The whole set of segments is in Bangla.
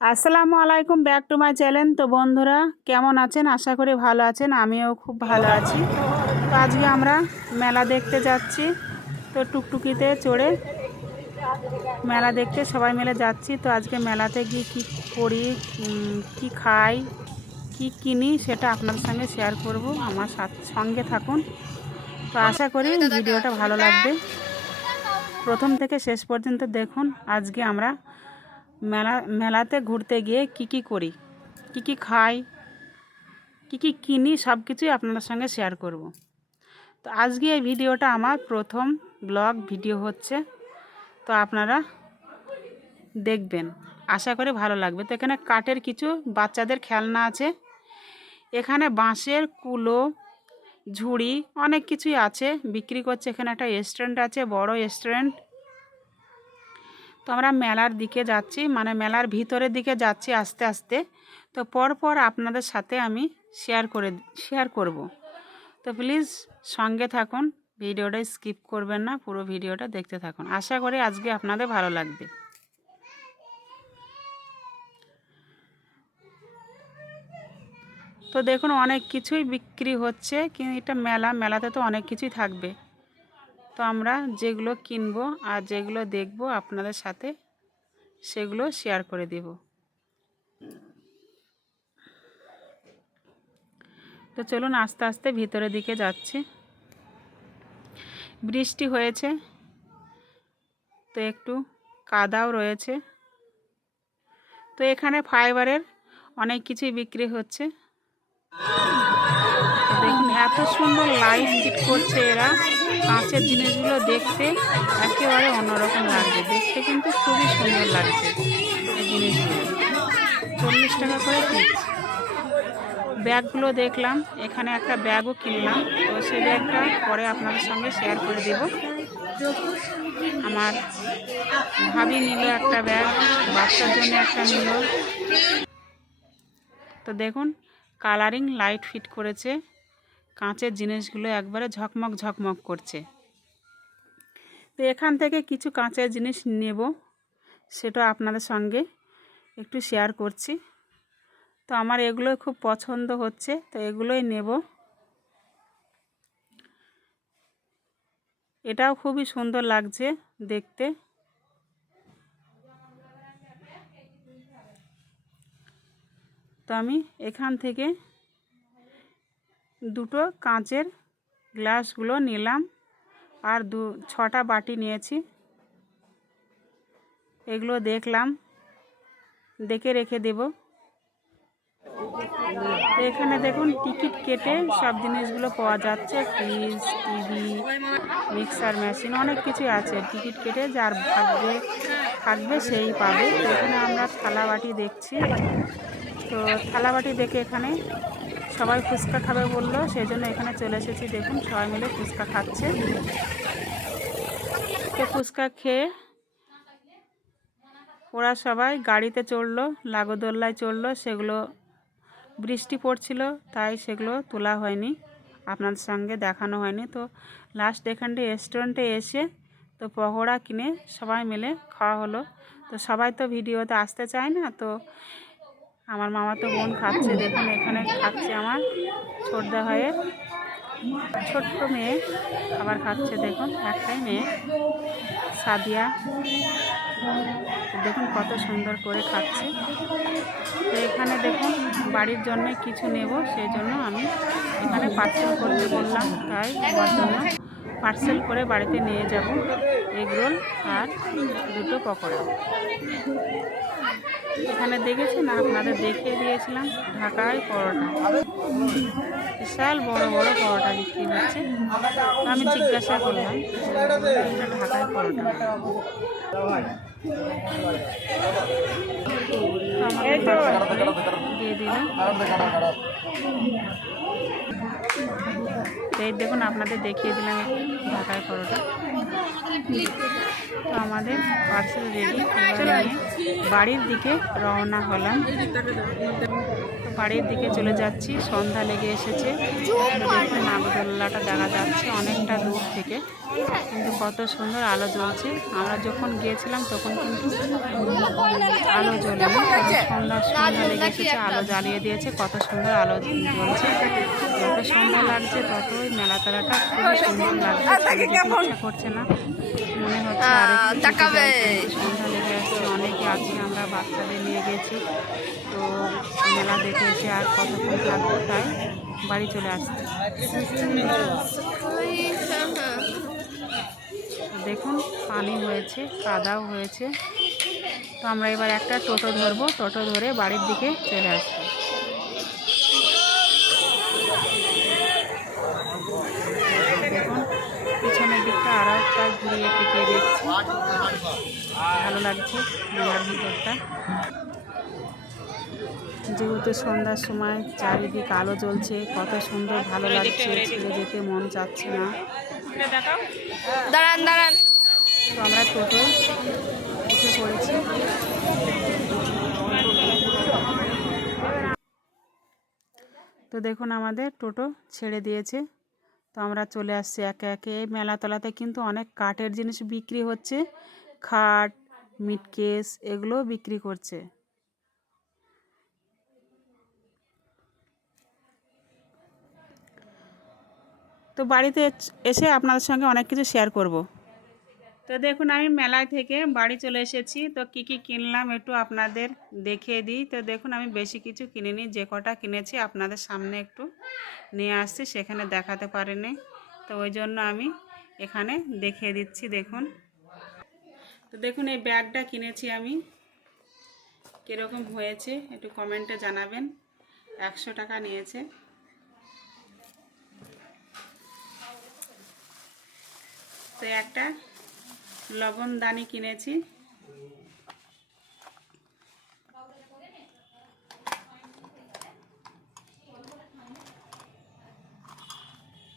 আসসালামু আলাইকুম, ব্যাক টু মাই চ্যানেল। তো বন্ধুরা কেমন আছেন? আশা করি ভালো আছেন। আমিও খুব ভালো আছি। তো আজকে আমরা মেলা দেখতে যাচ্ছি। তো টুকটুকিতে চড়ে মেলা দেখতে সবাই মিলে যাচ্ছি। তো আজকে মেলাতে গিয়ে কী করি, কি খাই, কি কিনি সেটা আপনাদের সঙ্গে শেয়ার করব। আমার সঙ্গে থাকুন। তো আশা করি ভিডিওটা ভালো লাগবে। প্রথম থেকে শেষ পর্যন্ত দেখুন। আজকে আমরা মেলাতে ঘুরতে গিয়ে কি করি, কি খাই, কি কিনি, সব কিছুই আপনাদের সঙ্গে শেয়ার করব। তো আজকে এই ভিডিওটা আমার প্রথম ব্লগ ভিডিও হচ্ছে। তো আপনারা দেখবেন, আশা করি ভালো লাগবে। তো এখানে কাঠের কিছু বাচ্চাদের খেলনা আছে, এখানে বাঁশের কুলো, ঝুড়ি, অনেক কিছুই আছে বিক্রি করছে। এখানে একটা রেস্টুরেন্ট আছে, বড় রেস্টুরেন্ট। তো আমরা মেলার দিকে যাচ্ছি, মানে মেলার ভিতরের দিকে যাচ্ছি আস্তে আস্তে। তো পরপর আপনাদের সাথে আমি শেয়ার করব। তো প্লিজ সঙ্গে থাকুন, ভিডিওটা স্কিপ করবেন না, পুরো ভিডিওটা দেখতে থাকুন। আশা করি আজকে আপনাদের ভালো লাগবে। তো দেখুন অনেক কিছুই বিক্রি হচ্ছে, কিন্তু এটা মেলাতে তো অনেক কিছুই থাকবে। তো আমরা যেগুলো কিনবো আর যেগুলো দেখব আপনাদের সাথে সেগুলো শেয়ার করে দেব। তো চলুন আস্তে আস্তে ভিতরের দিকে যাচ্ছি। বৃষ্টি হয়েছে তো একটু কাদাও রয়েছে। তো এখানে ফাইবারের অনেক কিছুই বিক্রি হচ্ছে। দেখুন এত সুন্দর লাইট ফিট করছে এরা। কাঁচের জিনিসগুলো দেখতে একেবারে অন্যরকম লাগছে, দেখতে কিন্তু খুবই সুন্দর লাগছে এই জিনিসগুলো। 40 টাকা করে পিস। ব্যাগগুলো দেখলাম, এখানে একটা ব্যাগও কিনলাম। তো সেই ব্যাগটা পরে আপনাদের সঙ্গে শেয়ার করে দেব। আমার ভাবি নিল একটা ব্যাগ, বাচ্চার জন্য একটা নিল। তো দেখুন কালারিং লাইট ফিট করেছে, কাঁচের জিনিসগুলো একবারে ঝকমক করছে। তো এখান থেকে কিছু কাঁচের জিনিস নেব, সেটা আপনাদের সঙ্গে একটু শেয়ার করছি। তো আমার এগুলোই খুব পছন্দ হচ্ছে, তো এগুলোই নেব। এটাও খুবই সুন্দর লাগছে দেখতে। তো আমি এখান থেকে দুটো কাঁচের গ্লাসগুলো নিলাম, আর 6টা বাটি নিয়েছি। এগুলো দেখলাম, দেখে রেখে দেব। তো এখানে দেখুন টিকিট কেটে সব জিনিসগুলো পাওয়া যাচ্ছে, ফ্রিজ, টিভি, মিক্সার মেশিন, অনেক কিছুই আছে। টিকিট কেটে যার ভাগ্যে থাকবে সেই পাবে। তো এখানে আমরা থালাবাটি দেখছি। তো থালাবাটি দেখে এখানে সবাই ফুচকা খাবে বললো, সেই জন্য এখানে চলে এসেছি। দেখুন সবাই মিলে ফুচকা খাচ্ছে। তো ফুচকা খেয়ে ওরা সবাই গাড়িতে চড়লো, নাগরদোল্লায় চড়লো। সেগুলো বৃষ্টি পড়ছিল তাই সেগুলো তোলা হয়নি, আপনাদের সঙ্গে দেখানো হয়নি। তো লাস্ট এখানটি রেস্টুরেন্টে এসে তো পকোড়া কিনে সবাই মিলে খাওয়া হলো। তো সবাই তো ভিডিওতে আসতে চায় না, তো আমার মামাতো বোন খাচ্ছে। দেখুন এখানে খাচ্ছে আমার ছোটদা ভাইয়ের ছোট্ট মেয়ে, খাবার খাচ্ছে। দেখুন একটাই মেয়ে, সাদিয়া। দেখুন কত সুন্দর করে খাচ্ছে। তো এখানে দেখুন বাড়ির জন্য কিছু নেব, সেই জন্য আমি এখানে পার্সেল করতে বললাম। তাই আমার জন্য পার্সেল করে বাড়িতে নিয়ে যাব এগরোল আর দুটো পকোড়া। এখানে দেখেছেন, আপনাদের দেখিয়ে দিয়েছিলাম ঢাকায় পরোটা, বিশাল বড় বড় পরোটা বিক্রি হচ্ছে। আমি জিজ্ঞাসা করলাম এটা ঢাকায় পরোটা। দিয়ে দিলাম। এই দেখুন আপনাদের দেখিয়ে দিলাম ঢাকায় পরোটা। তো আমাদের পার্সেল রেডি, এবার আমি বাড়ির দিকে রওনা হলাম। তো বাড়ির দিকে চলে যাচ্ছি, সন্ধ্যা লেগে এসেছে। দেখুন নাগরদোল্লাটা দেখা যাচ্ছে অনেকটা দূর থেকে, কিন্তু কত সুন্দর আলো জ্বলছে। আমরা যখন গিয়েছিলাম তখন কিন্তু আলো জ্বলেনি, সন্ধ্যা লেগে এসেছে, আলো জ্বালিয়ে দিয়েছে, কত সুন্দর আলো জ্বলছে। যত সন্ধ্যা লাগছে ততই মেলাতলাটা খুবই সুন্দর লাগছে। ইচ্ছা করছে না, মনে হচ্ছে সন্ধ্যা লেগে আসছে, অনেকে আছে, আমরা বাচ্চাদের নিয়ে গেছি। তো মেলা দেখে এসে আর কতক্ষণ থাকবো, তাই বাড়ি চলে আসছে। দেখুন পানি হয়েছে, কাদাও হয়েছে। তো আমরা এবার একটা টোটো ধরবো, টোটো ধরে বাড়ির দিকে চলে আসবো। দেখুন পিছনের দিকটা আরও একটা ঘুরিয়ে টিকিয়ে দেখছি, ভালো লাগছে মেলার ভিতরটা। যেহেতু সন্ধ্যার সময় চারিদিক আলো জ্বলছে, কত সুন্দর ভালো লাগছে, ছেড়ে যেতে মন চাচ্ছে না। দাঁড়ান দাঁড়ান। তো আমরা টোটো উঠে পড়েছি। তো দেখুন আমাদের টোটো ছেড়ে দিয়েছে। তো আমরা চলে আসছি একে একে। এই মেলাতলাতে কিন্তু অনেক কাঠের জিনিস বিক্রি হচ্ছে, খাট, মিটকেস এগুলো বিক্রি করছে। তো বাড়িতে এসে আপনাদের সঙ্গে অনেক কিছু শেয়ার করব। তো দেখুন আমি মেলায় থেকে বাড়ি চলে এসেছি। তো কি কি কিনলাম একটু আপনাদের দেখিয়ে দিই। তো দেখুন আমি বেশি কিছু কিনিনি, যে কটা কিনেছি আপনাদের সামনে একটু নিয়ে আসছি, সেখানে দেখাতে পারিনি। তো ওই জন্য আমি এখানে দেখিয়ে দিচ্ছি। দেখুন, তো দেখুন এই ব্যাগটা কিনেছি আমি, কীরকম হয়েছে একটু কমেন্টে জানাবেন। 100 টাকা নিয়েছে। তো একটা লবণদানি কিনেছি,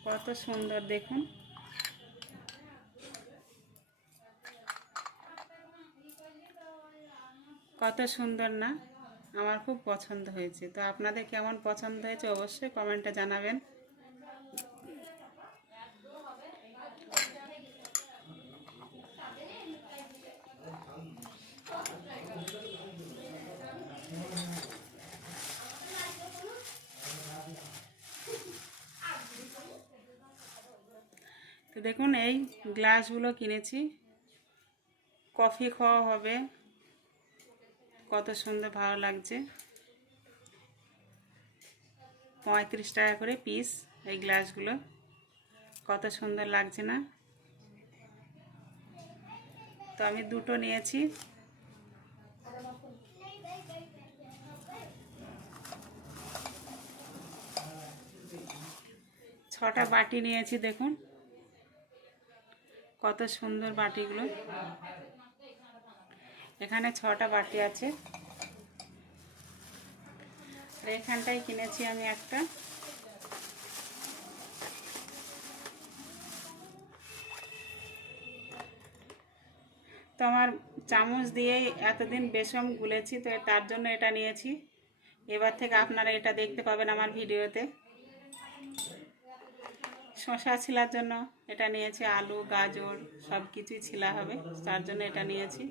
কত সুন্দর দেখুন। কত সুন্দর না, আমার খুব পছন্দ হয়েছে। তো আপনাদের কেমন পছন্দ হয়েছে অবশ্যই কমেন্টে জানাবেন। তো দেখুন এই গ্লাসগুলো কিনেছি, কফি খাওয়া হবে, কত সুন্দর ভালো লাগছে। 35 টাকা করে পিস এই গ্লাসগুলো, কত সুন্দর লাগছে না। তো আমি দুটো নিয়েছি। ছটা বাটি নিয়েছি, দেখুন কত সুন্দর বাটিগুলো। এখানে 6টা বাটি আছে। আর এখানটায় কিনেছি আমি একটা। তো আমার চামচ দিয়ে এতদিন বেসম গুলেছি, তো তার জন্য এটা নিয়েছি। এবার থেকে আপনারা এটা দেখতে পাবেন আমার ভিডিওতে। শসা ছিলার জন্য এটা নিয়েছি, আলু গাজর সব কিছুই ছিলা হবে, তার জন্য এটা নিয়েছি।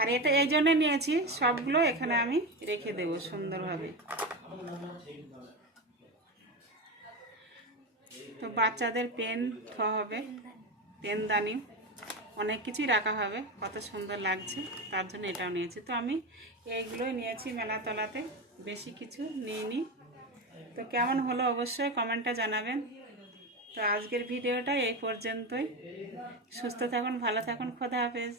আর এটা এই জন্য নিয়েছি, সবগুলো এখানে আমি রেখে দেব সুন্দরভাবে। তো বাচ্চাদের পেন হবে, পেনদানি অনেক কিছুই রাখা হবে, কত সুন্দর লাগছে, তার জন্য এটাও নিয়েছি। তো আমি এইগুলোই নিয়েছি মেলাতলাতে, বেশি কিছু নিইনি। তো কেমন হলো অবশ্যই কমেন্টে জানাবেন। তো আজকের ভিডিওটা এই পর্যন্তই। সুস্থ থাকুন, ভালো থাকুন, খোদা হাফেজ।